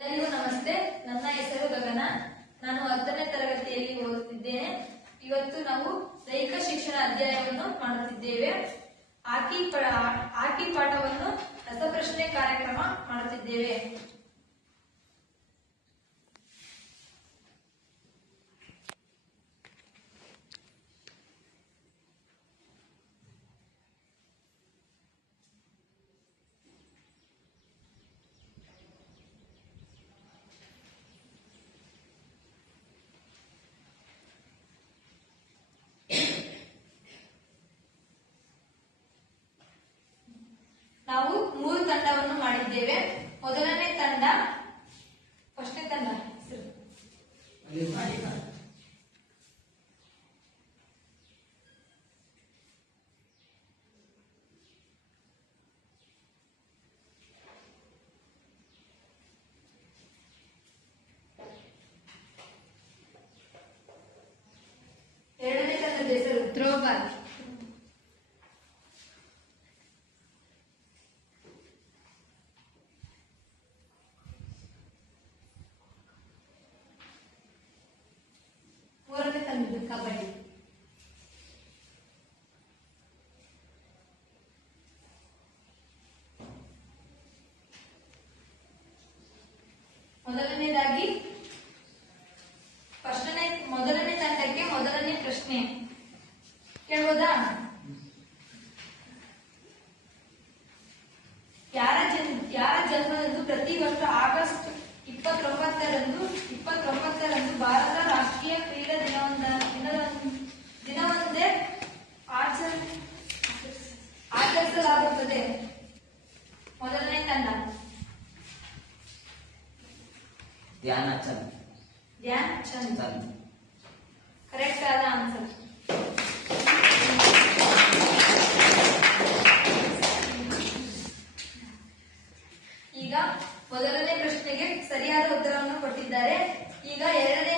ಎಲ್ಲರಿಗೂ ನಮಸ್ತೆ. ನನ್ನ ಹೆಸರು ಗಗನ. ನಾನು ಹತ್ತನೇ ತರಗತಿಯಲ್ಲಿ ಓದುತ್ತಿದ್ದೇನೆ. ಇವತ್ತು ನಾವು ದೈಹಿಕ ಶಿಕ್ಷಣ ಅಧ್ಯಾಯವನ್ನು ಮಾಡುತ್ತಿದ್ದೇವೆ. ಆಕಿ ಪಾಠವನ್ನು ರಸಪ್ರಶ್ನೆ ಕಾರ್ಯಕ್ರಮ ಮಾಡುತ್ತಿದ್ದೇವೆ. ಮಾಡಿದ್ದೇವೆ ಮೊದಲನೇ ತಂಡ ಧ್ಯಾನಚಂದ್ ಧ್ಯಾನಚಂದ್ ಚಂದ್. ಕರೆಕ್ಟ್ ಆದ ಆನ್ಸರ್ ಈಗ ಮೊದಲನೇ ಪ್ರಶ್ನೆಗೆ ಸರಿಯಾದ ಉತ್ತರವನ್ನು ಕೊಟ್ಟಿದ್ದಾರೆ. ಈಗ ಎರಡನೇ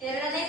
ಎರಡನೇ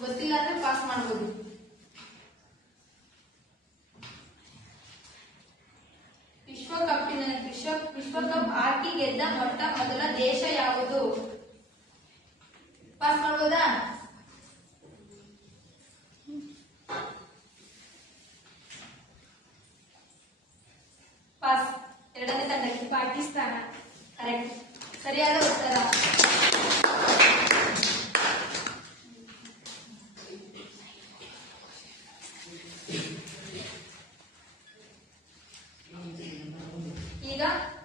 ಗೊತ್ತಿಲ್ಲ ಅಂದ್ರೆ ಪಾಸ್ ಮಾಡ್ಬೋದು. ವಿಶ್ವಕಪ್ಪಿನ ವಿಶ್ವ, ವಿಶ್ವಕಪ್ ಹಾಕಿ ಗೆದ್ದ ಮೊಟ್ಟ ಮೊದಲ ದೇಶ ಯಾವುದು? ಪಾಸ್ ಮಾಡ್ಬೋದಾ? ಪಾಸ್ ಎರಡನೇ ತಂಡಕ್ಕೆ ಪಾಕಿಸ್ತಾನ. ಕರೆಕ್ಟ್ ಸರಿಯಾದ ಉತ್ತರ. diga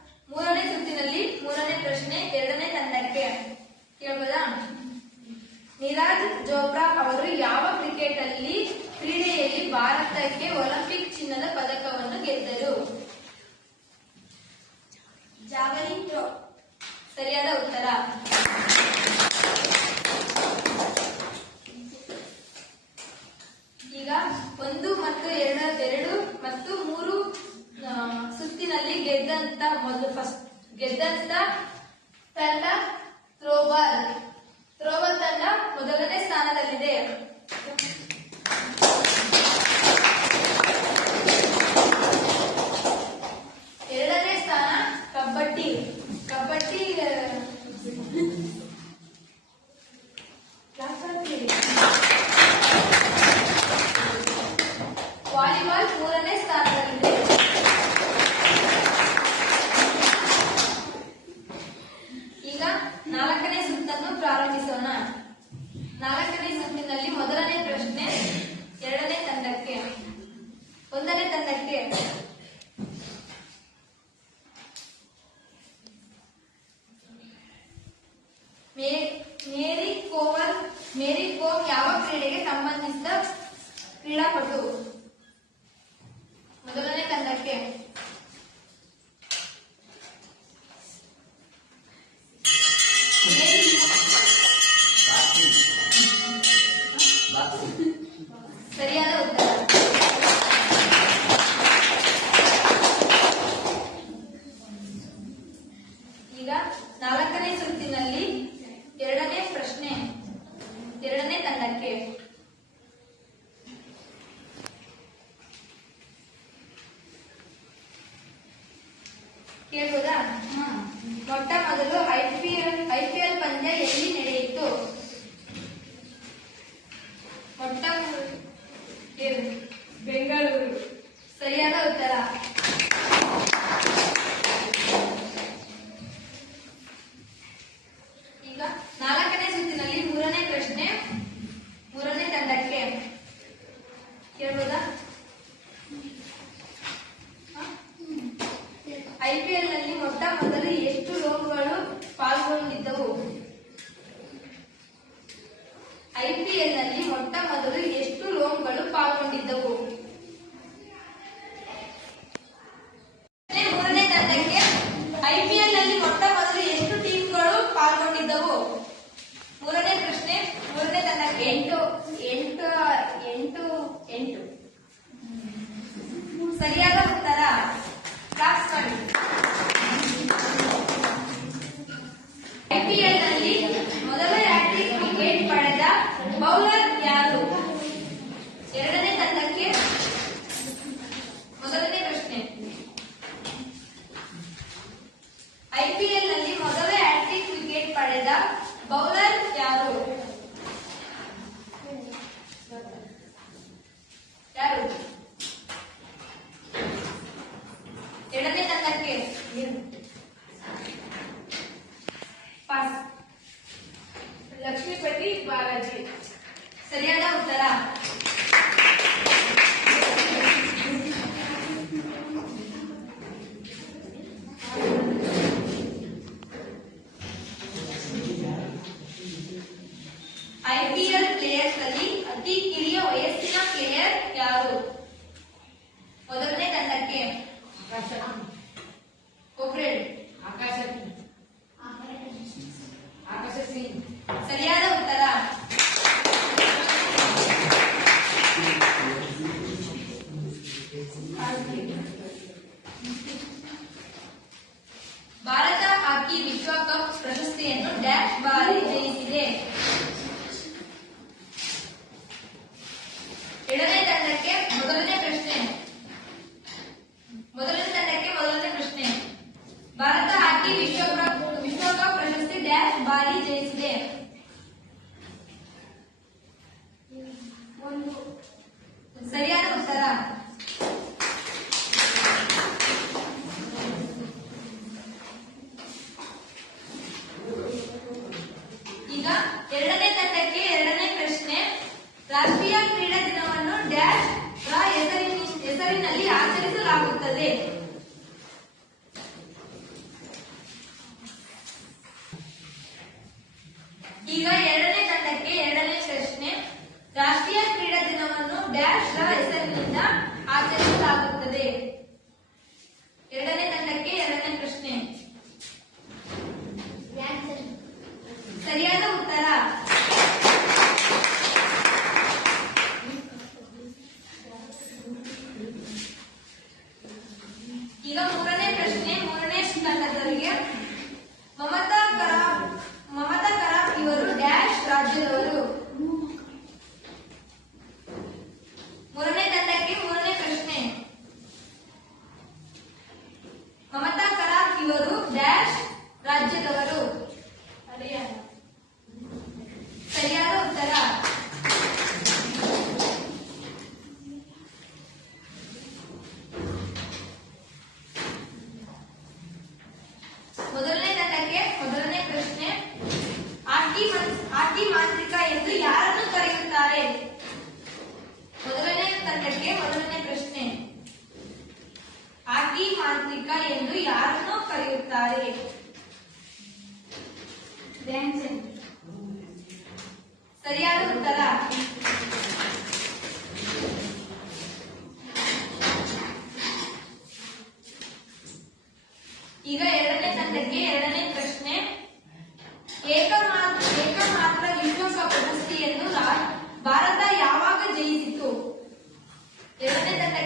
ಮೇರಿ ಕೋಮಲ್ ಮೇರಿ ಕೋಮ್ ಯಾವ ಕ್ರೀಡೆಗೆ ಸಂಬಂಧಿಸಿದ ಕ್ರೀಡಾಪಟು? ಮೊದಲನೇ ತಂಡಕ್ಕೆ ಕೇಳ್ಬೋದಾ? ಹ್ಮ್ ಮೊಟ್ಟ ಮೊದಲು ಐಪಿಎಲ್ ಐಪಿಎಲ್ ಪಂದ್ಯ ಎಲ್ಲಿ ನಡೆಯಿತು? ಮೊಟ್ಟ ಬೆಂಗಳೂರು. ಸರಿಯಾದ ಉತ್ತರ. será?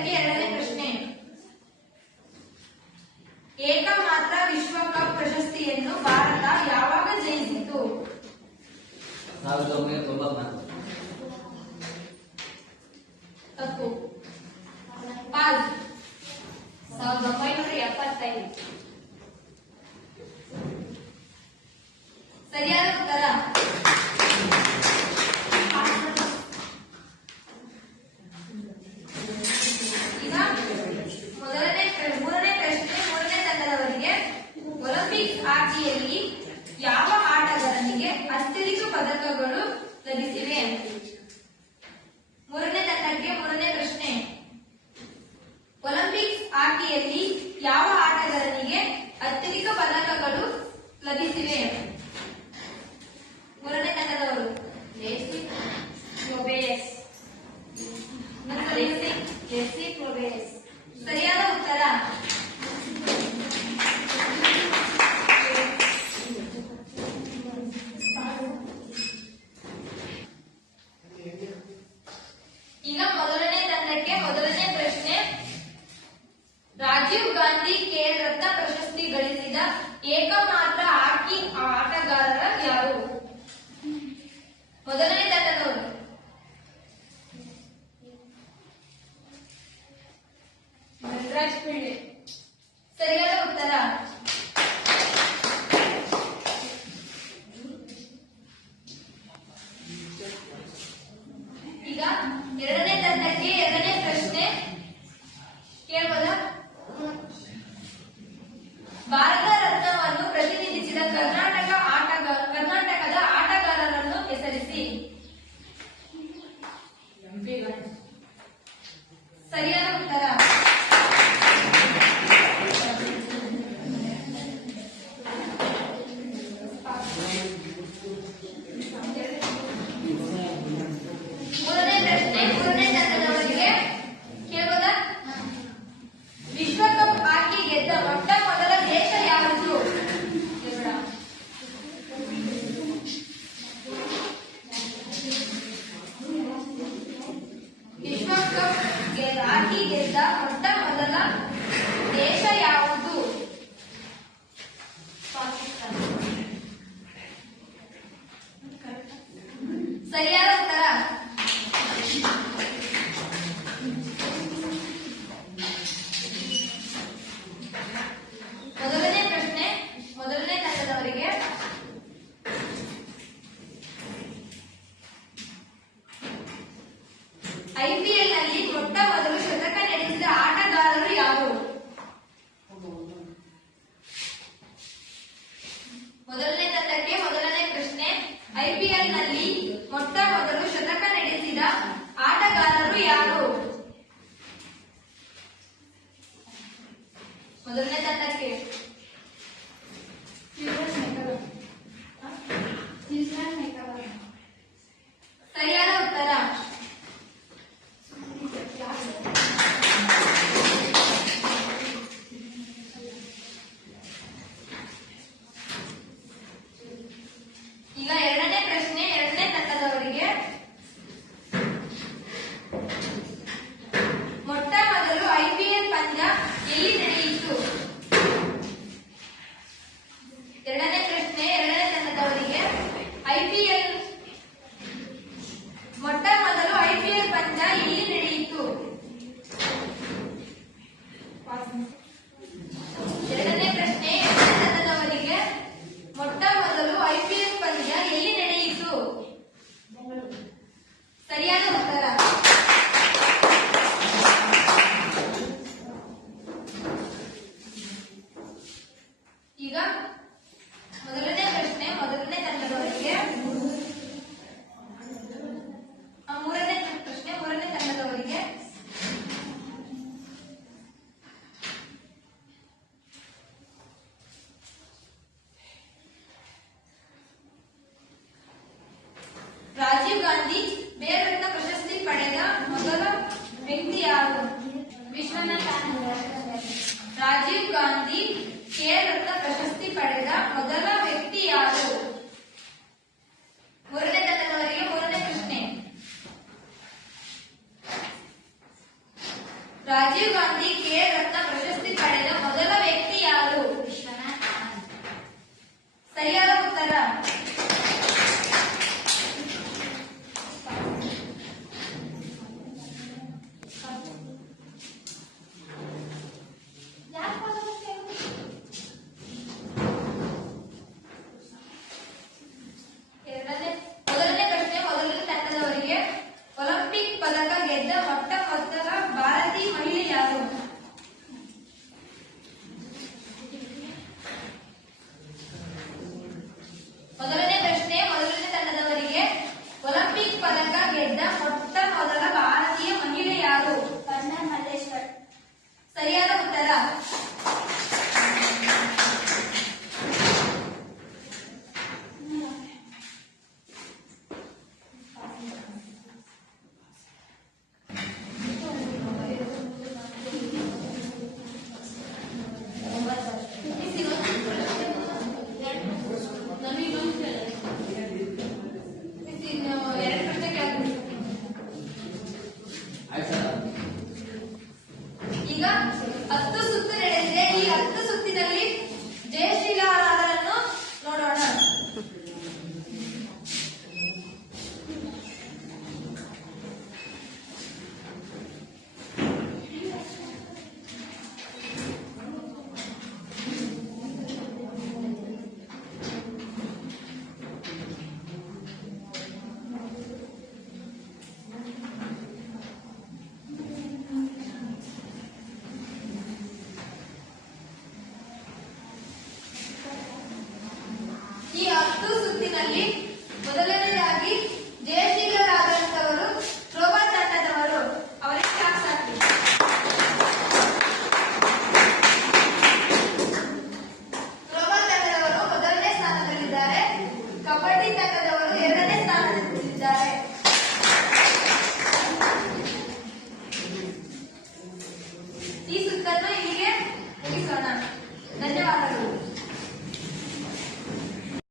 ಐವತ್ತೆರಡಕ್ಕೆ ಎರಡನೇ ಪ್ರಶ್ನೆ ಏಕಮಾತ್ರ ವಿಶ್ವಕಪ್ ಪ್ರಶಸ್ತಿಯನ್ನು ಭಾರತ ಯಾವಾಗ ಜಯಿಸಿತು? ಪಿಳ್ಳೆ ಸರಿಯಾದ ಉತ್ತರ. chega né? tanta gente